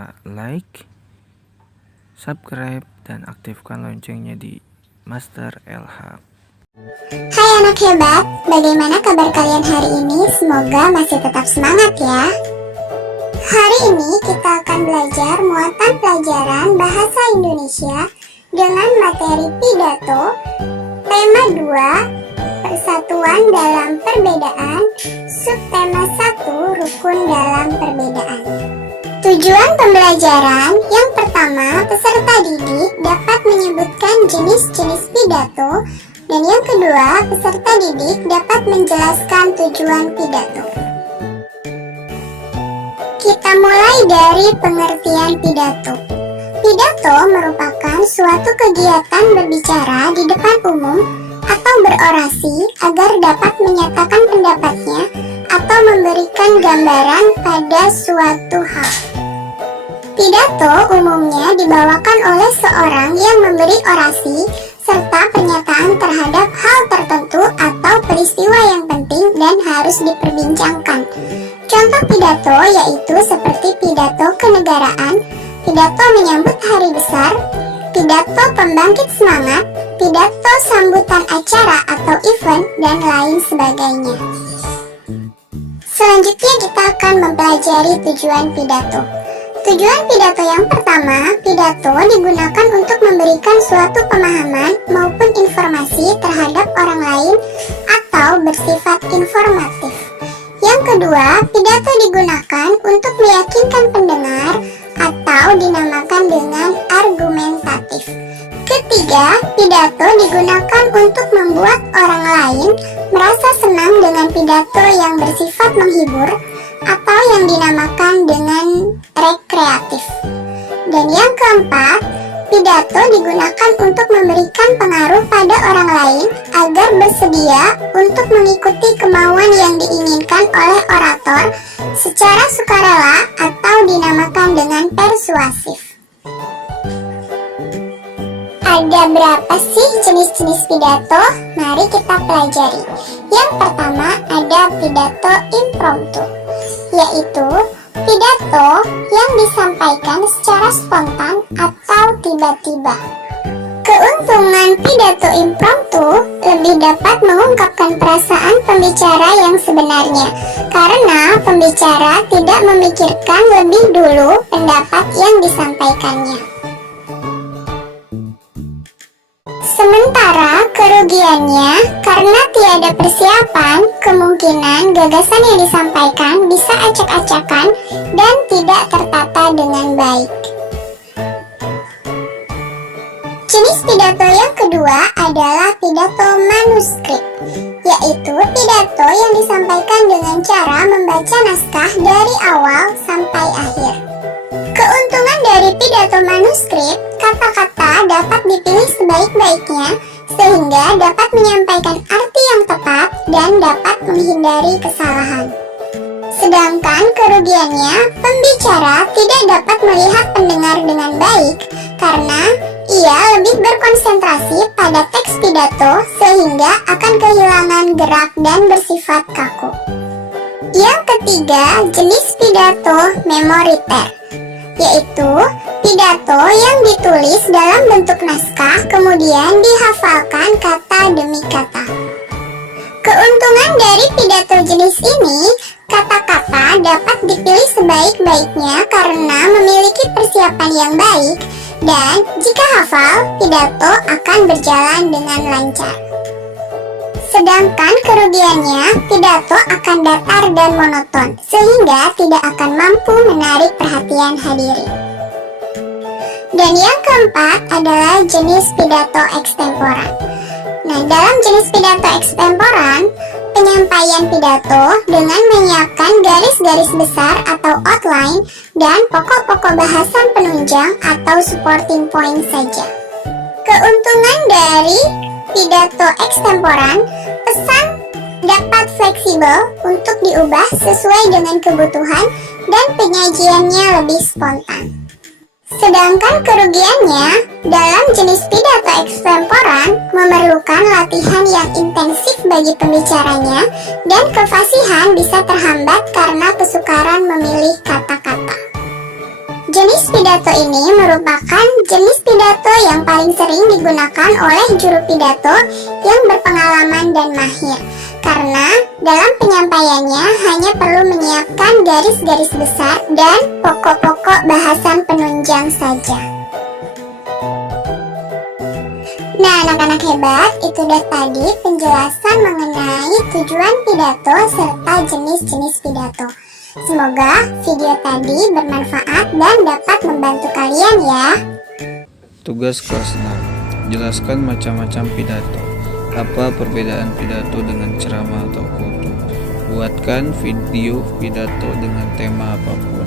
lupa like, subscribe, dan aktifkan loncengnya di Master Elhaq. Hai anak hebat, bagaimana kabar kalian hari ini? Semoga masih tetap semangat ya. Hari ini kita akan belajar muatan pelajaran Bahasa Indonesia dengan materi pidato, tema 2, persatuan dalam perbedaan, subtema 1, rukun dalam perbedaan. Tujuan pembelajaran yang pertama, peserta didik dapat menyebutkan jenis-jenis pidato, dan yang kedua, peserta didik dapat menjelaskan tujuan pidato. Kita mulai dari pengertian pidato. Pidato merupakan suatu kegiatan berbicara di depan umum atau berorasi agar dapat menyatakan pendapatnya atau memberikan gambaran pada suatu hal. Pidato umumnya dibawakan oleh seorang yang memberi orasi serta pernyataan terhadap hal tertentu atau peristiwa yang penting dan harus diperbincangkan. Contoh pidato yaitu seperti pidato kenegaraan, pidato menyambut hari besar, pidato pembangkit semangat, pidato sambutan acara atau event, dan lain sebagainya. Selanjutnya kita akan mempelajari tujuan pidato. Tujuan pidato yang pertama, pidato digunakan untuk memberikan suatu pemahaman maupun informasi terhadap orang lain atau bersifat informatif. Yang kedua, pidato digunakan untuk meyakinkan pendengar atau dinamakan dengan argumentatif. Ketiga, pidato digunakan untuk membuat orang lain merasa senang dengan pidato yang bersifat menghibur atau yang dinamakan dengan rekreatif. Dan yang keempat, pidato digunakan untuk memberikan pengaruh pada orang lain agar bersedia untuk mengikuti kemauan yang diinginkan oleh orator secara sukarela atau dinamakan dengan persuasif. Ada berapa sih jenis-jenis pidato? Mari kita pelajari. Yang pertama ada pidato impromptu, yaitu pidato yang disampaikan secara spontan atau tiba-tiba. Keuntungan pidato impromptu lebih dapat mengungkapkan perasaan pembicara yang sebenarnya, karena pembicara tidak memikirkan lebih dulu pendapat yang disampaikannya. Sementara kerugiannya, karena tiada persiapan, kemungkinan gagasan yang disampaikan bisa acak-acakan dan tidak tertata dengan baik. Jenis pidato yang kedua adalah pidato manuskrip, yaitu pidato yang disampaikan dengan cara membaca naskah dari awal sampai akhir. Keuntungan dari pidato manuskrip, kata-kata dapat dipilih sebaik-baiknya sehingga dapat menyampaikan arti yang tepat dan dapat menghindari kesalahan. Sedangkan kerugiannya, pembicara tidak dapat melihat pendengar dengan baik karena ia lebih berkonsentrasi pada teks pidato sehingga akan kehilangan gerak dan bersifat kaku. Yang ketiga, jenis pidato memoriter, yaitu pidato yang ditulis dalam bentuk naskah kemudian dihafalkan kata demi kata. Keuntungan dari pidato jenis ini, kata-kata dapat dipilih sebaik-baiknya karena memiliki persiapan yang baik, dan jika hafal, pidato akan berjalan dengan lancar. Sedangkan kerugiannya, pidato akan datar dan monoton, sehingga tidak akan mampu menarik perhatian hadirin. Dan yang keempat adalah jenis pidato ekstemporan. Nah, dalam jenis pidato ekstemporan, penyampaian pidato dengan menyiapkan garis-garis besar atau outline dan pokok-pokok bahasan penunjang atau supporting point saja. Keuntungan dari pidato ekstemporan, pesan dapat fleksibel untuk diubah sesuai dengan kebutuhan dan penyajiannya lebih spontan. Sedangkan kerugiannya, dalam jenis pidato ekstemporan memerlukan latihan yang intensif bagi pembicaranya dan kefasihan bisa terhambat karena kesukaran memilih kata-kata. Jenis pidato ini merupakan jenis pidato yang paling sering digunakan oleh juru pidato yang berpengalaman dan mahir. Karena dalam penyampaiannya hanya perlu menyiapkan garis-garis besar dan pokok-pokok bahasan penunjang saja. Nah, anak-anak hebat, itu dah tadi penjelasan mengenai tujuan pidato serta jenis-jenis pidato. Semoga video tadi bermanfaat dan dapat membantu kalian ya. Tugas kelas 6. Jelaskan macam-macam pidato. Apa perbedaan pidato dengan ceramah atau khotbah? Buatkan video pidato dengan tema apapun.